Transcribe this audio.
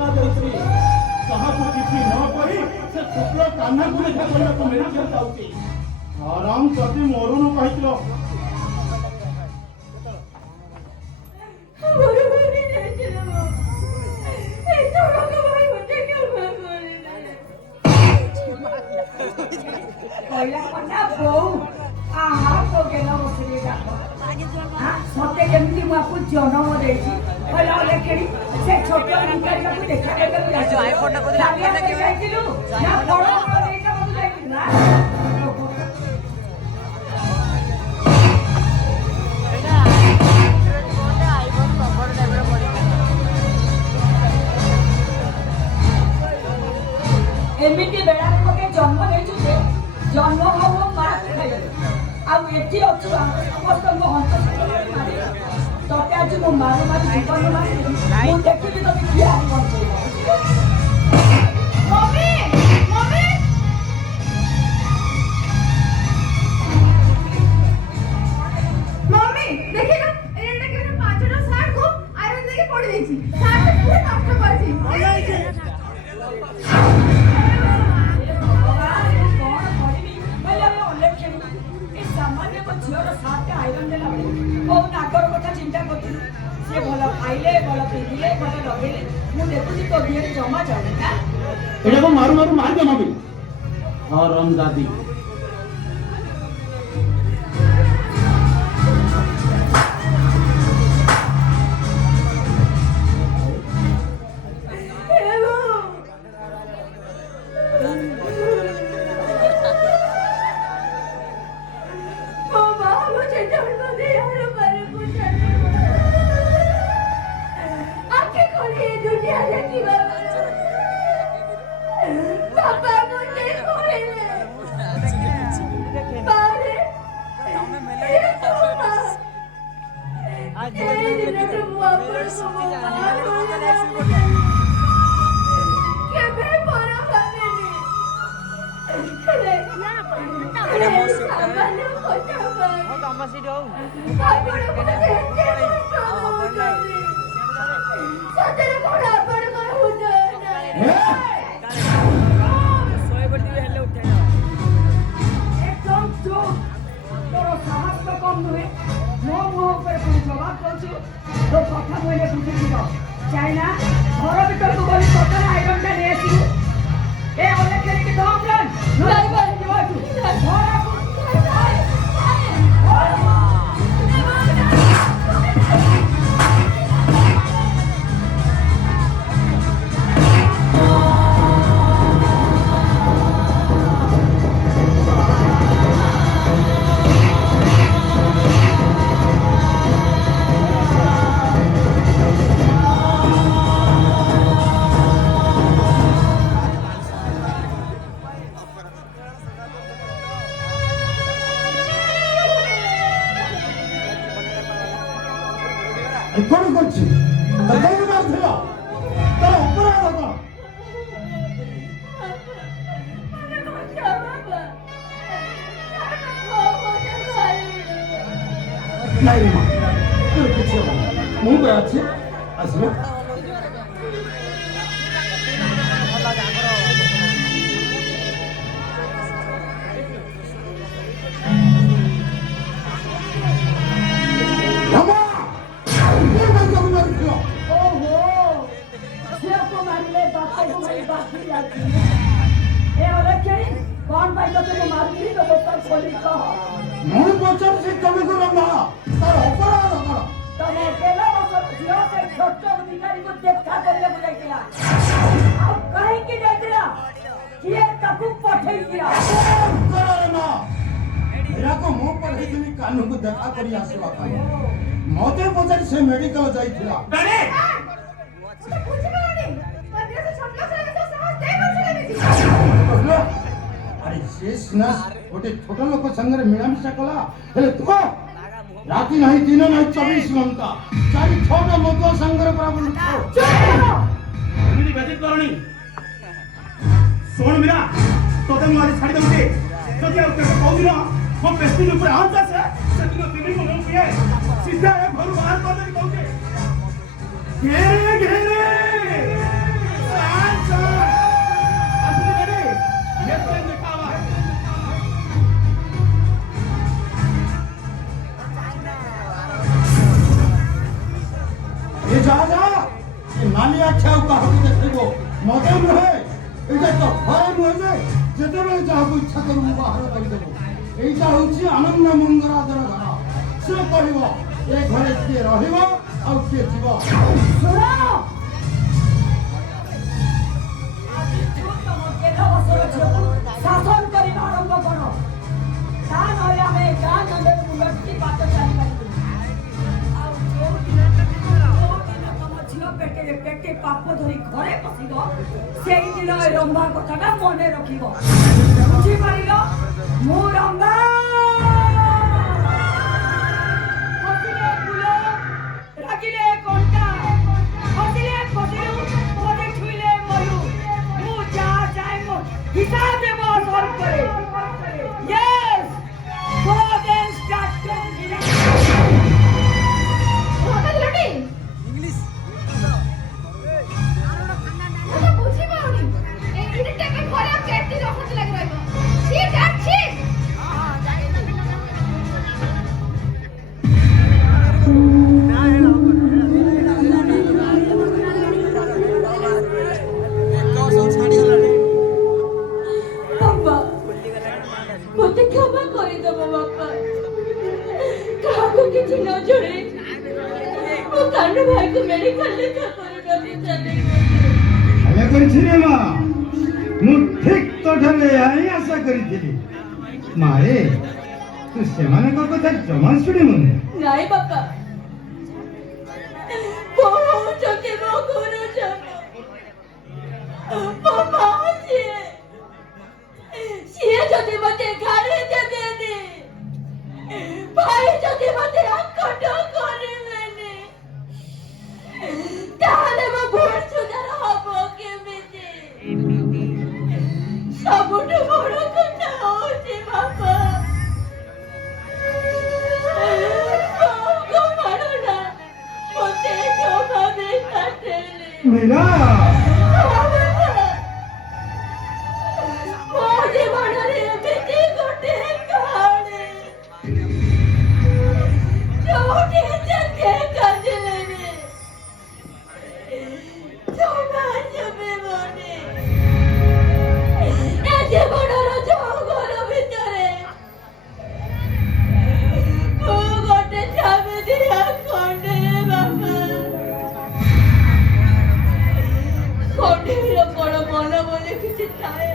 धोखा देउछि कहाକୁ କିଛି ନ କହି ସେ ଶୁକ୍ଳ କାହ୍ନାକୁ ଦେଖା କରିବାକୁ ମେଡିକାଲ ଯାଉଛି। ଆରାମ ଯଦି ମରୁନୁ କହିଥିଲ सत्य केमती मुझे जन्म देती से छोट देखा एमती बेड़ा पके जन्म नहीं जन्म हम माँ खाई आती अच्छु समस्त हंस तते आज मो मारू मारी जीवन मारी मुझे देखी तुम किए मम्मी मम्मी मम्मी देखिए ना एटा के 5टा शर्ट को आयरन देके पड़ देछि शर्ट पूरा नष्ट करछि झीवर सार्ट आईरन देला बहुत नागर कथा चिंता करती से भल खाइले भल पिंधिले भल लगेले मु देखुची तो दिए जमा जाऊनी ना एटा को मारू मारू मार दे मम्मी हरम दादी चाइना घर भर को बोली सतरा आयरन टा ले आसी ए ओले खेली के दम रन नहीं बोल जीवा तू घर कौन करछि तै मार थिला तार अपराध कौन नहीं मां तू किछ मु पे अछि आसबे कौन भाई तो तुम मारती तो बोतल खोली कह मु पचर से कभी को रंगा तार अपराध कौन तने केला बस झियो से छोट अधिकारी को देखा करले बुझाइतिला अब कहीं की जाइतिला किए ताकू पठै दिया करे ना मेरा को मो पर ही तुम कानू को देखा करी आसवा पाए मते पचर से मेडिकल जाइतिला डरे तो कुछ नहीं पंद्रह से 16 साल से साहस दे कर बोलो अरे शेष नस गोटे छोट लोक संगे मिलामिशा कला हेले तू राति नहीं दिन नहीं 24 घंटा 4-6 लोक संगे पूरा बोल एमिति बेजित करनी सोन मीरा तोते मारी छाड़ी दउते जदि आ कहू दिन मो पेस्टी ऊपर हाथ से दिन बिगड़ी को नहीं पिए सीधा घर बाहर कर दे कहूचे घेरे घेरे देखो मजा नुहे एटा तो भय नुहे जे जेतेबेले जाहाको इच्छा करू मु बाहर करिदेबो एटा होची आनंद मंगराधर घर से कहबो ए घरे किए रहिबो आ किए जीवो सुनो शासन कर आरंभ करो ता नहे आमे गाँ नंदे मुलटी बात चाली पारिबो पेटे पाप धरी घरे पशिब से दिन रंभा कथा मन रखिब बुझीपार मु रंभा हसिले फूल रागिले कंटा हसिले फसिलु मते छुइले मरु मु जा जाए मो हिसाब देबो सर करे yes go then start hotel लटी इंग्लिश বুঝি পাওনি এই ইডিটাকে ঘরে কেটে রখতে লাগি রইব ঠিক আছে बाबा मुझे क्षमा कर दो बाबा काको किसी न जोड़े वो कान्नू भाई को मेडिकल ले जाकर डॉक्टर चले हेले करछिरे मा मु ठीक तो ढले आई आशा करिथिली मारे तू सेमानक कथा जमा शुणिमुने नहीं बाबा बोलो चके वो गुरु चको बाबा सिए जदि मते घरे जदे दे भाई जदि मते अकट करे मैंने ताले वो भूल सुधार हबो केमिति सबुठ बड़ कथा होची बाबा को मारना मते क्षमा दे काटेले मीरा मोजे बनरे बेटी गोटे काड़े जोटे जगे काजले रे जोना जबे बने एजे बनर जंगल भितरे ओ गोटे छाबे दिया कोंडे बाबा कोंडे रो कोन मन बोले किछि थाए